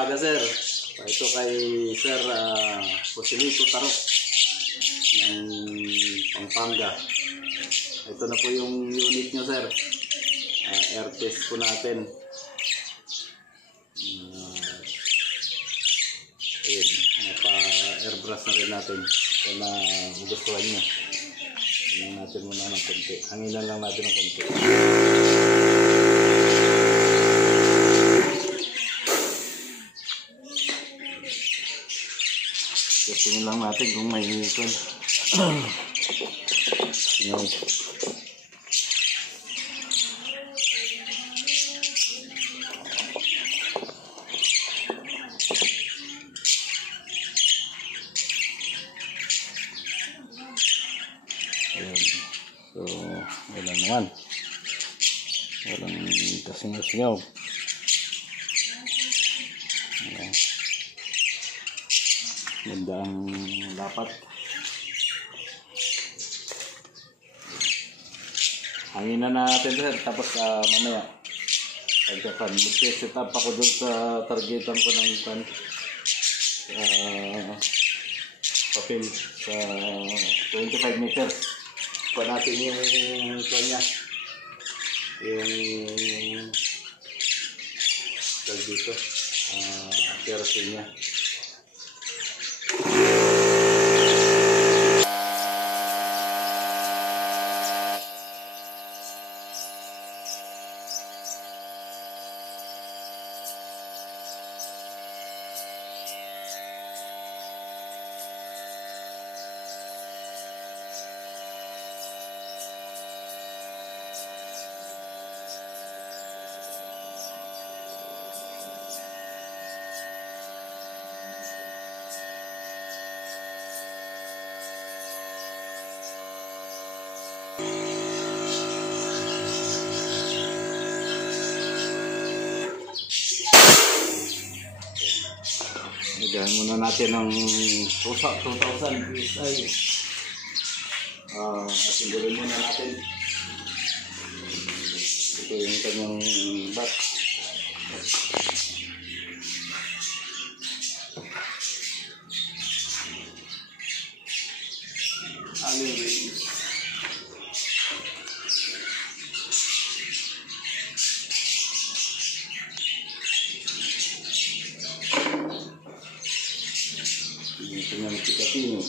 umaga, sir. Ito kay Sir Joselito Tarok ng Pampanga. Ito na po yung unit nyo, sir. Air test po natin. Ayun, napa-airbrush na rin natin. Kung nagustuhan nyo. Hangin natin muna ng konti. Hanginan lang natin ng konti. Tingnan lang natin kung may ikon. Tingnan. So, wala naman. Walang kasingaw-singaw. Ganda ang dapat. Hangin na natin, sir. Tapos mamaya pagkakan, mag-set up ako dun sa targetan ko ng papel sa 25 meters. Pa natin yung kanya, yung tag dito, kerosene niya. Lagayan muna natin ng 2,000 PSI. Asinggulin muna natin. Ito yung kanyang bat. Ito yung tikapino.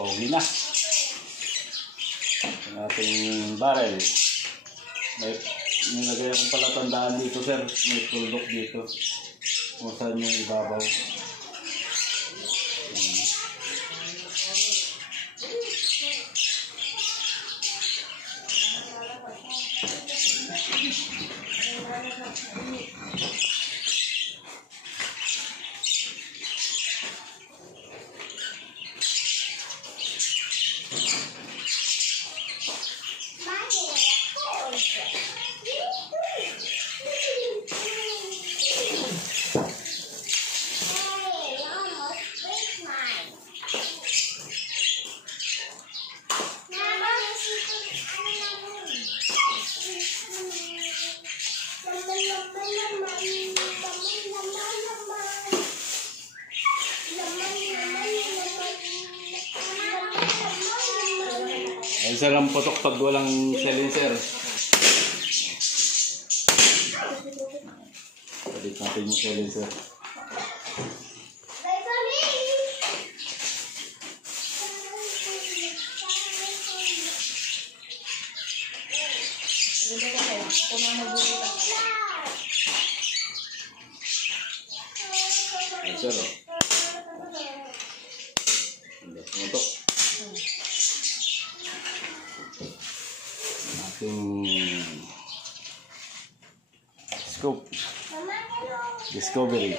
Pauli na ang ating barrel. May nilagay akong palatandaan dito, sir. May tuldok dito kung saan yung ibabaw. Isa lang putok pag walang silencer. Palit natin yung silencer. Ay, sir, oh. Hindi, putok. Ating scope. Discovery.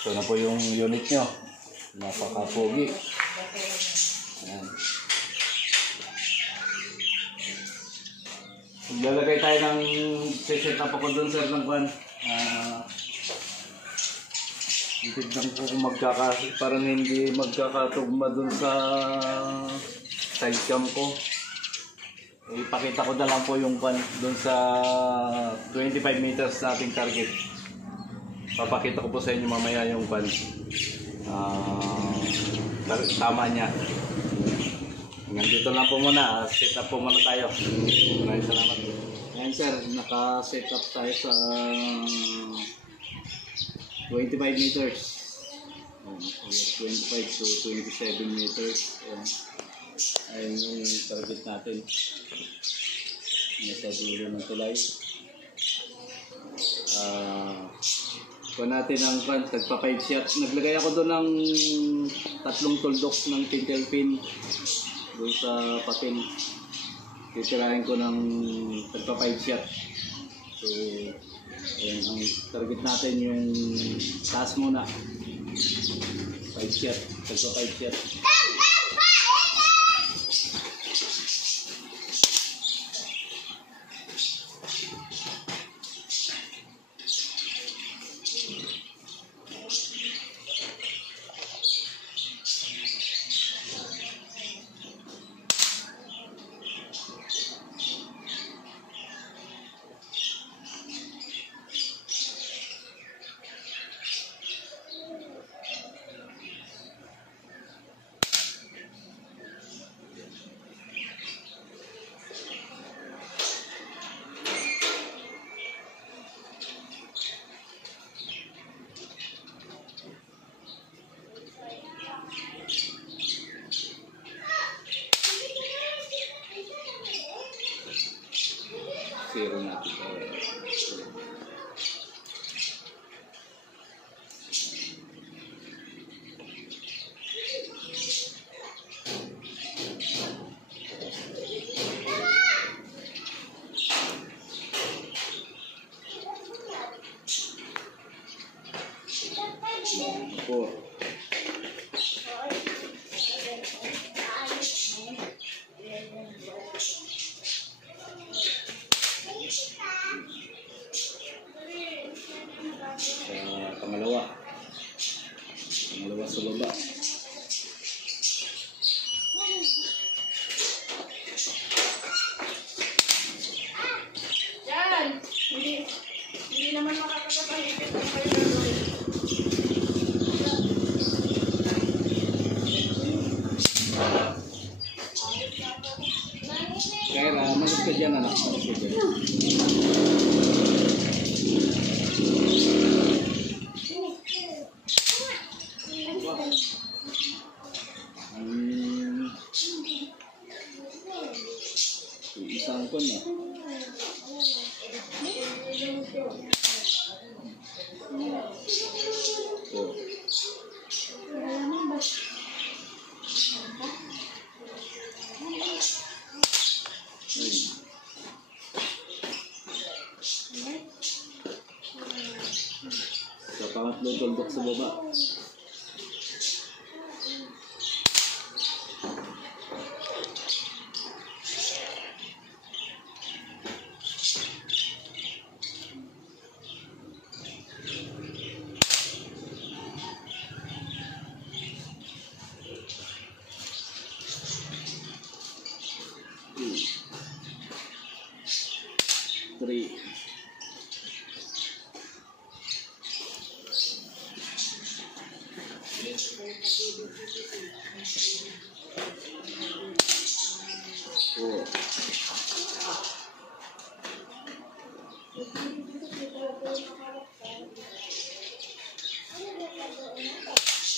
Ito na po yung unit nyo. Napaka-pogi. Ayan. Maglalagay tayo ng set up ako dun, sir, ng kwan. Tignan ko kung parang hindi magkakatugma dun sa side cam ko. Ipakita ko na lang po yung kwan dun sa 25 meters nating target. Papakita ko po sa inyo mamaya yung kwan. Tama niya. Hanggang dito lang po muna. Set up po muna tayo. Maraming salamat. Ayan, sir, naka-set up tayo sa 25 meters. 25 to 27 meters. Ayan yung target natin. Nasa dulo ng tulay. Kuha natin ang tagpa 5 shot. Naglagay ako doon ng 3 tuldok ng tinkle pin doon sa patin. Titirahin ko ng tagpa 5 shot. So, ayan, ang target natin yung taas muna. 5 shot. Tagpa 5 shot. Zero natin. Pangalawa sa baba. Yan! Hindi naman makakapag-ipit ng kayo gagawin. Kaya manos ka dyan, anak. Manos ka dyan. Isang ko na. Oh. Sa pangatlong tuldok sa baba.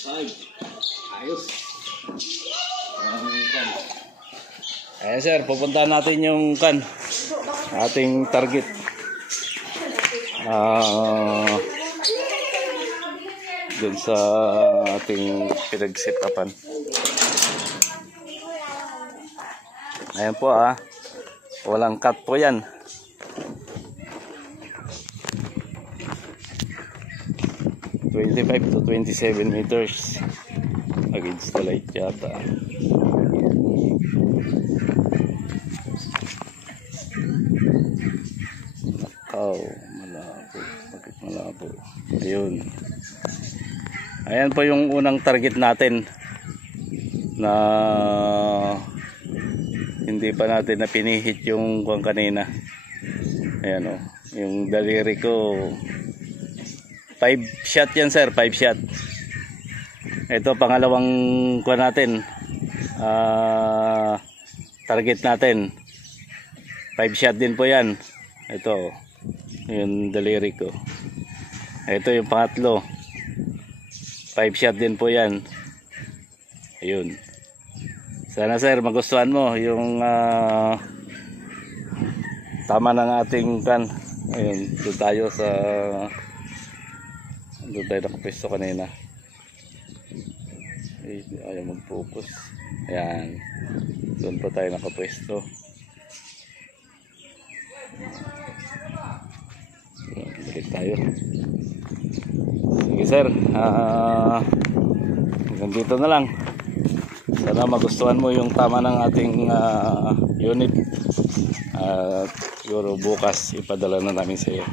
Ay, ayos. Ayan sir, pupuntahan natin yung ating target. Dun sa ating pinag-set-upan. Ayan po walang cut po yan. (25 to 27 meters) against the light yata. Nakaw, malabo. Bakit malabo? Ayun. Ayan po yung unang target natin na hindi pa natin na pinihit yung kuwan kanina. Ayan o. Yung daliri ko 5 shot yan sir, 5 shot. Ito pangalawang kuwan natin. Target natin 5 shot din po yan. Ito yung daliri ko. Ito yung pangatlo 5 shot din po yan. Ayun. Sana sir magustuhan mo yung tama ng ating ayun, doon tayo nakapwesto kanina. Ayaw mag-focus. Ayan, doon pa tayo nakapwesto. Balik tayo. Sige sir, hanggang dito na lang. Sana magustuhan mo yung tama ng ating unit. Siguro bukas ipadala na namin sa iyo.